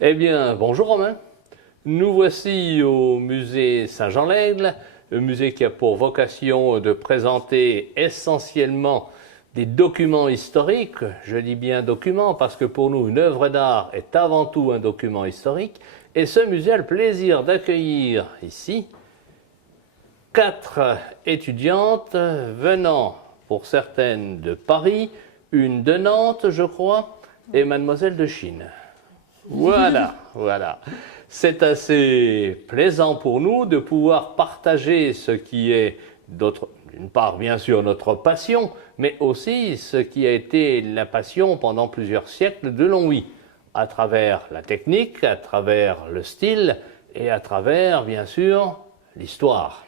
Eh bien, bonjour Romain. Nous voici au musée Saint-Jean-l'Aigle, le musée qui a pour vocation de présenter essentiellement des documents historiques. Je dis bien documents parce que pour nous, une œuvre d'art est avant tout un document historique. Et ce musée a le plaisir d'accueillir ici 4 étudiantes venant pour certaines de Paris, une de Nantes, je crois, et mademoiselle de Chine. Voilà, voilà. C'est assez plaisant pour nous de pouvoir partager ce qui est, d'une part, bien sûr, notre passion, mais aussi ce qui a été la passion pendant plusieurs siècles de Longwy, à travers la technique, à travers le style et à travers, bien sûr, l'histoire.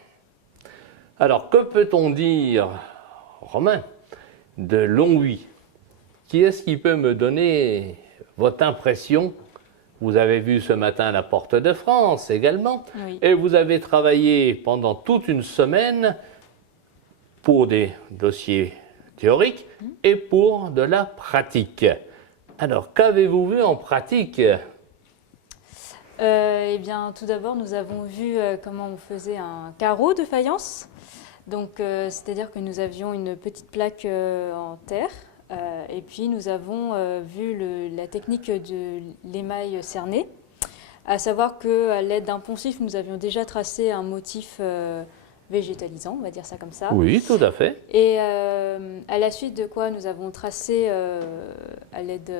Alors, que peut-on dire, Romain, de Longwy? Qui est-ce qui peut me donner votre impression? Vous avez vu ce matin la Porte de France également, Oui. et vous avez travaillé pendant toute une semaine pour des dossiers théoriques et pour de la pratique. Alors, qu'avez-vous vu en pratique? Eh bien, tout d'abord, nous avons vu comment on faisait un carreau de faïence. Donc, c'est-à-dire que nous avions une petite plaque en terre. Et puis, nous avons vu la technique de l'émail cerné. À savoir qu'à l'aide d'un poncif, nous avions déjà tracé un motif végétalisant, on va dire ça comme ça. Oui, tout à fait. Et à la suite de quoi nous avons tracé à l'aide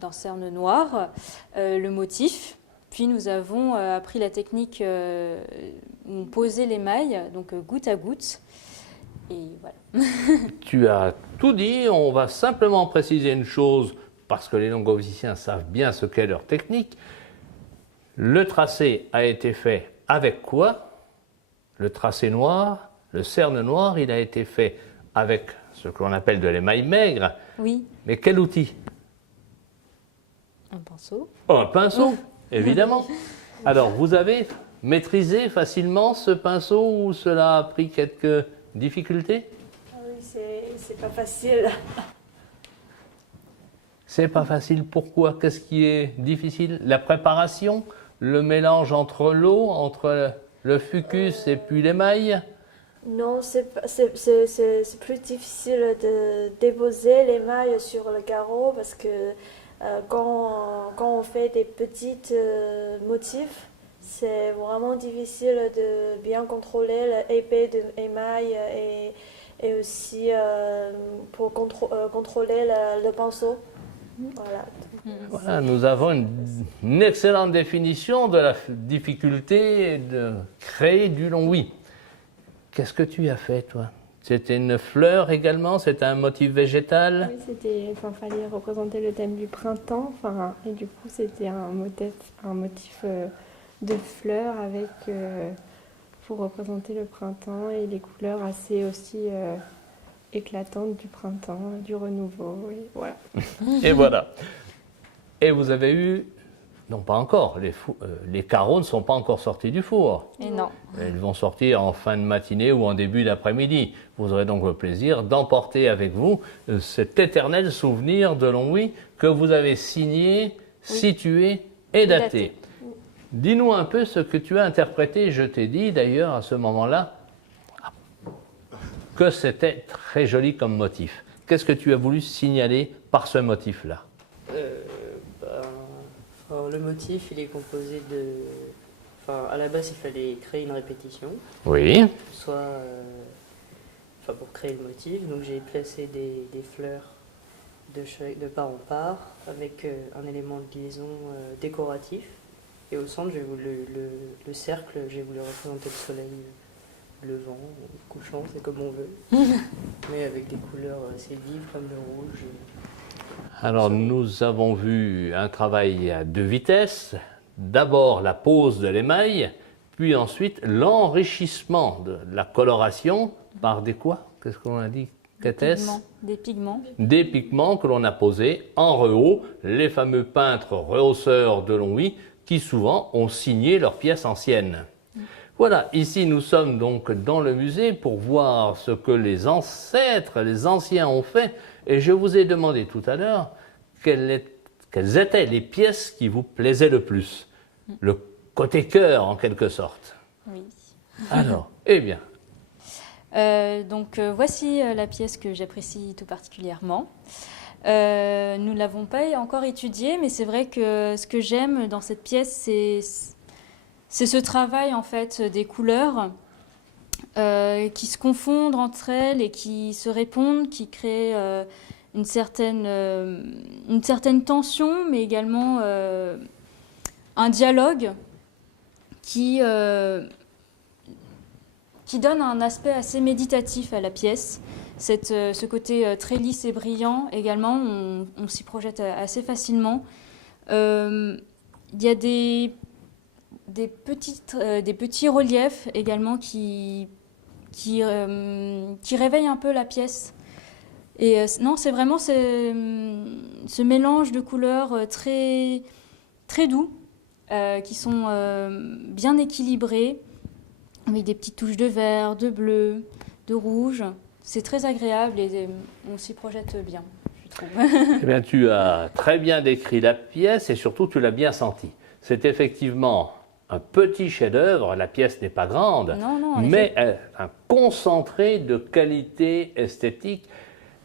d'un cerne noir le motif. Puis nous avons appris la technique où on posait l'émail, donc goutte à goutte. Et voilà. Tu as tout dit, on va simplement préciser une chose, parce que les longoviciens savent bien ce qu'est leur technique. Le tracé a été fait avec quoi? Le tracé noir, le cerne noir, il a été fait avec ce que l'on appelle de l'émail maigre. Oui, Mais quel outil? un pinceau. Un pinceau, évidemment. Alors, vous avez maîtrisé facilement ce pinceau ou cela a pris quelques difficultés? Ah oui, c'est pas facile. C'est pas facile, pourquoi? Qu'est-ce qui est difficile? La préparation? Le mélange entre l'eau, entre le fucus et puis l'émail? Non, c'est plus difficile de déposer l'émail sur le carreau parce que quand on fait des petits motifs, c'est vraiment difficile de bien contrôler l'épais de l'émail et aussi pour contrôler le pinceau. Voilà. Voilà, nous avons une excellente définition de la difficulté de créer du Longwy. Qu'est-ce que tu as fait, toi? C'était une fleur également? C'était un motif végétal? Oui, fallait représenter le thème du printemps, et du coup c'était un motif de fleurs avec pour représenter le printemps et les couleurs assez aussi éclatantes du printemps, du renouveau, et voilà. Et voilà. Et vous avez eu, non pas encore, les carreaux ne sont pas encore sortis du four. Et non. Ils vont sortir en fin de matinée ou en début d'après-midi. Vous aurez donc le plaisir d'emporter avec vous cet éternel souvenir de Longwy que vous avez signé, situé et daté. Dis-nous un peu ce que tu as interprété. Je t'ai dit d'ailleurs à ce moment-là que c'était très joli comme motif. Qu'est-ce que tu as voulu signaler par ce motif-là? Alors, le motif, il est composé de... à la base, il fallait créer une répétition. Oui. Pour créer le motif. Donc, j'ai placé des fleurs de part en part avec un élément de liaison décoratif. Et au centre, j'ai voulu le cercle, j'ai voulu représenter le soleil levant ou couchant, c'est comme on veut. Mais avec des couleurs assez vives comme le rouge. Alors nous avons vu un travail à 2 vitesses. D'abord la pose de l'émail, puis ensuite l'enrichissement de la coloration par des quoi? Qu'est-ce qu'on a dit? Des pigments. Des pigments que l'on a posés en rehaut, les fameux peintres rehausseurs de Longwy qui souvent ont signé leurs pièces anciennes. Voilà, ici nous sommes donc dans le musée pour voir ce que les ancêtres, les anciens ont fait. Et je vous ai demandé tout à l'heure quelle quelles étaient les pièces qui vous plaisaient le plus? Le côté cœur, en quelque sorte. Oui. Alors, eh bien, Voici la pièce que j'apprécie tout particulièrement. Nous ne l'avons pas encore étudiée, mais c'est vrai que ce que j'aime dans cette pièce, c'est ce travail en fait des couleurs qui se confondent entre elles et qui se répondent, qui créent une certaine tension, mais également un dialogue qui donne un aspect assez méditatif à la pièce. Ce côté très lisse et brillant également, on s'y projette assez facilement. Il y a des petits reliefs également qui réveillent un peu la pièce. Et non, c'est vraiment ce mélange de couleurs très, très doux, qui sont bien équilibrés, avec des petites touches de vert, de bleu, de rouge. C'est très agréable et on s'y projette bien, je trouve. eh bien, tu as très bien décrit la pièce et surtout tu l'as bien senti. C'est effectivement un petit chef-d'œuvre, la pièce n'est pas grande, Non, en mais un concentré de qualité esthétique.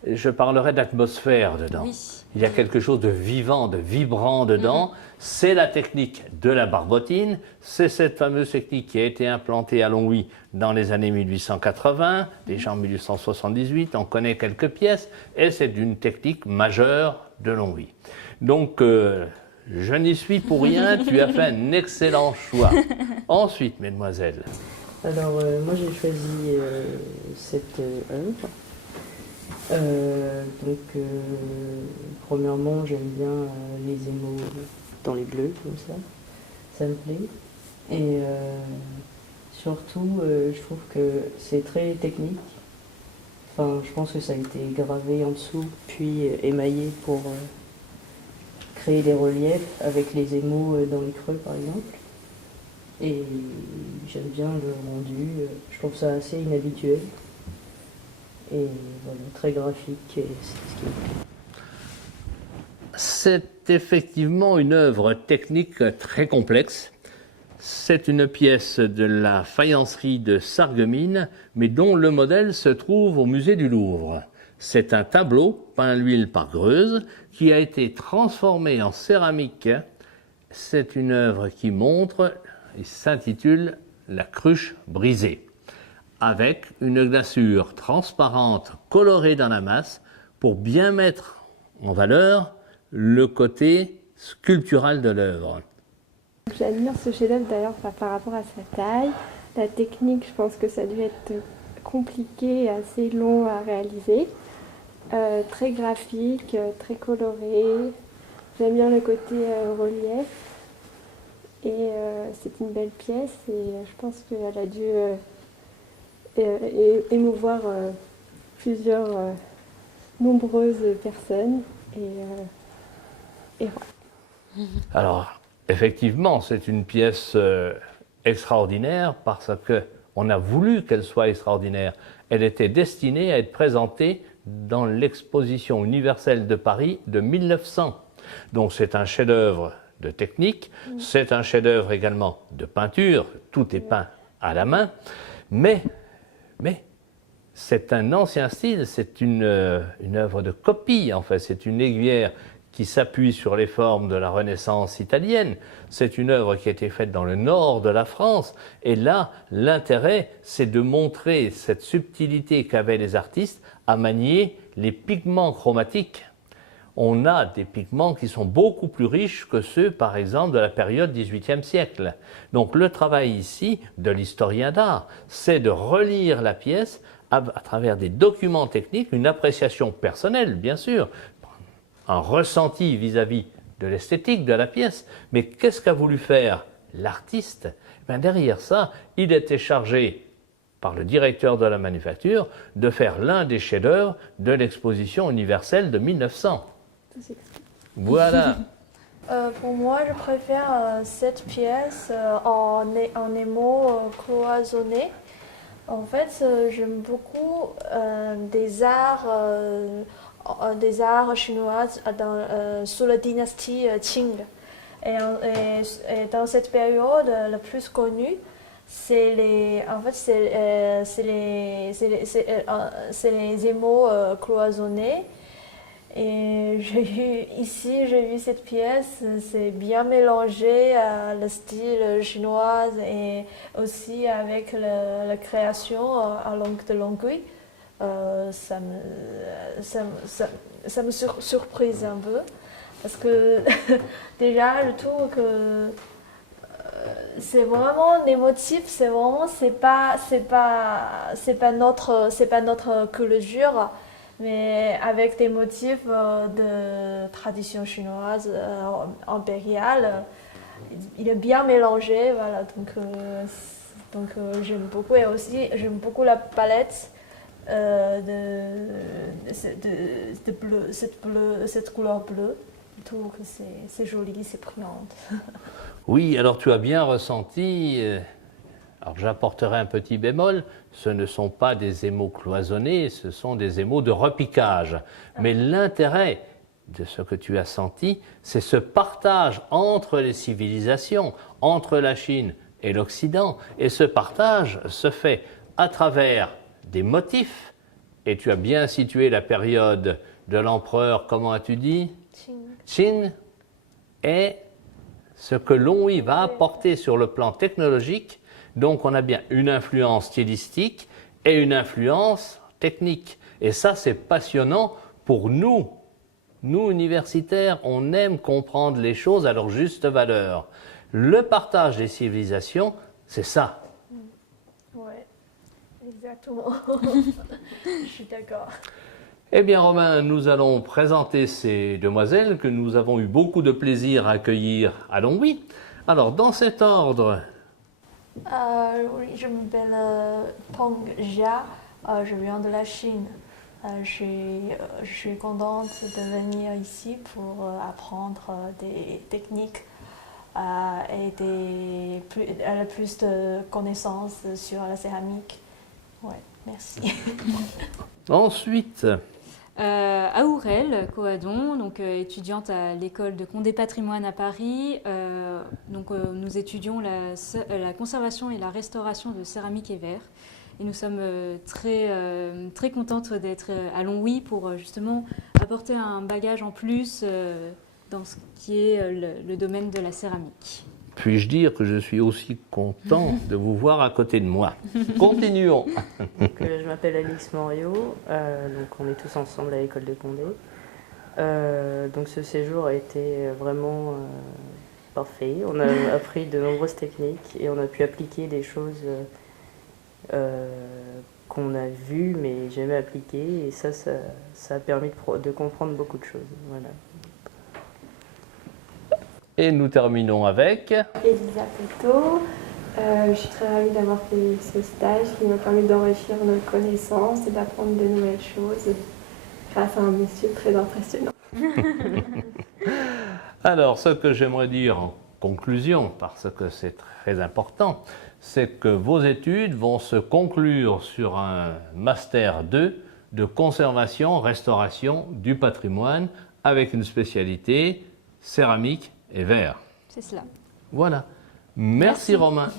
Je parlerai d'atmosphère dedans. Oui. Il y a quelque chose de vivant, de vibrant dedans. C'est la technique de la barbotine. C'est cette fameuse technique qui a été implantée à Longwy dans les années 1880, déjà en 1878. On connaît quelques pièces et c'est une technique majeure de Longwy. Donc, je n'y suis pour rien. Tu as fait un excellent choix. Ensuite, mesdemoiselles. Alors, moi j'ai choisi cette œuvre. Premièrement, j'aime bien les émaux dans les bleus, comme ça me plaît. Et surtout, je trouve que c'est très technique. Enfin, je pense que ça a été gravé en dessous, puis émaillé pour créer des reliefs avec les émaux dans les creux, par exemple. Et j'aime bien le rendu, je trouve ça assez inhabituel. Et voilà, très graphique, et c'est ce qui me plaît. C'est effectivement une œuvre technique très complexe. C'est une pièce de la faïencerie de Sarreguemines, mais dont le modèle se trouve au musée du Louvre. C'est un tableau peint à l'huile par Greuze qui a été transformé en céramique. C'est une œuvre qui montre et s'intitule « La cruche brisée », avec une glaçure transparente colorée dans la masse pour bien mettre en valeur le côté sculptural de l'œuvre. J'admire ce chef-d'œuvre d'ailleurs par rapport à sa taille. La technique, je pense que ça a dû être compliqué et assez long à réaliser. Très graphique, très coloré. J'aime bien le côté relief. Et c'est une belle pièce et je pense qu'elle a dû émouvoir nombreuses personnes. Et voilà. Alors, effectivement, c'est une pièce extraordinaire parce qu'on a voulu qu'elle soit extraordinaire. Elle était destinée à être présentée dans l'exposition universelle de Paris de 1900. Donc c'est un chef-d'œuvre de technique, c'est un chef-d'œuvre également de peinture, tout est peint à la main, mais c'est un ancien style, c'est une œuvre de copie, en fait, c'est une aiguière qui s'appuie sur les formes de la Renaissance italienne. C'est une œuvre qui a été faite dans le nord de la France. Et là, l'intérêt, c'est de montrer cette subtilité qu'avaient les artistes à manier les pigments chromatiques. On a des pigments qui sont beaucoup plus riches que ceux, par exemple, de la période XVIIIe siècle. Donc le travail ici de l'historien d'art, c'est de relire la pièce à travers des documents techniques, une appréciation personnelle, bien sûr, un ressenti vis-à-vis de l'esthétique de la pièce. Mais qu'est-ce qu'a voulu faire l'artiste? Derrière ça, il était chargé par le directeur de la manufacture de faire l'un des chefs-d'œuvre de l'exposition universelle de 1900. Voilà. Pour moi, je préfère cette pièce en émaux cloisonnés. En fait, j'aime beaucoup des arts des arts chinois sous la dynastie Qing. Et dans cette période, la plus connue, c'est les émaux cloisonnés. Et j'ai vu cette pièce, c'est bien mélangé à le style chinois et aussi avec la création à langue de Longui. Ça me surprise un peu parce que déjà je trouve que c'est vraiment des motifs, c'est pas notre culture, mais avec des motifs de tradition chinoise impériale, il est bien mélangé, voilà. Donc j'aime beaucoup, et aussi j'aime beaucoup la palette cette couleur bleue. Je trouve que c'est joli, c'est brillant. Oui, alors tu as bien ressenti, alors j'apporterai un petit bémol, ce ne sont pas des émaux cloisonnés, ce sont des émaux de repiquage. Mais l'intérêt de ce que tu as senti, c'est ce partage entre les civilisations, entre la Chine et l'Occident. Et ce partage se fait à travers des motifs, et tu as bien situé la période de l'empereur, comment as-tu dit ? Qin. Et ce que Longwy va apporter sur le plan technologique, donc on a bien une influence stylistique et une influence technique. Et ça, c'est passionnant pour nous. Nous, universitaires, on aime comprendre les choses à leur juste valeur. Le partage des civilisations, c'est ça. Ouais, exactement. Je suis d'accord. Eh bien, Romain, nous allons présenter ces demoiselles que nous avons eu beaucoup de plaisir à accueillir à Longwy. Alors, dans cet ordre... Oui, je m'appelle Peng Jia, je viens de la Chine. Je suis contente de venir ici pour apprendre des techniques et plus de connaissances sur la céramique. Ouais, merci. Ensuite... Aourel Coadon, donc étudiante à l'école de Condé Patrimoine à Paris. Nous étudions la conservation et la restauration de céramique et verre. Et nous sommes très contentes d'être à Longwy pour justement apporter un bagage en plus dans ce qui est le domaine de la céramique. Puis-je dire que je suis aussi content de vous voir à côté de moi. Continuons. Je m'appelle Alix Morio, donc on est tous ensemble à l'école de Condé. Donc ce séjour a été vraiment parfait. On a appris de nombreuses techniques et on a pu appliquer des choses qu'on a vues mais jamais appliquées. Et ça a permis de comprendre beaucoup de choses. Voilà. Et nous terminons avec... Elisa Peto. Je suis très ravie d'avoir fait ce stage qui m'a permis d'enrichir nos connaissances et d'apprendre de nouvelles choses grâce à un monsieur très impressionnant. Alors, ce que j'aimerais dire en conclusion, parce que c'est très important, c'est que vos études vont se conclure sur un Master 2 de conservation, restauration du patrimoine avec une spécialité céramique et verre. C'est cela. Voilà. Merci Romain.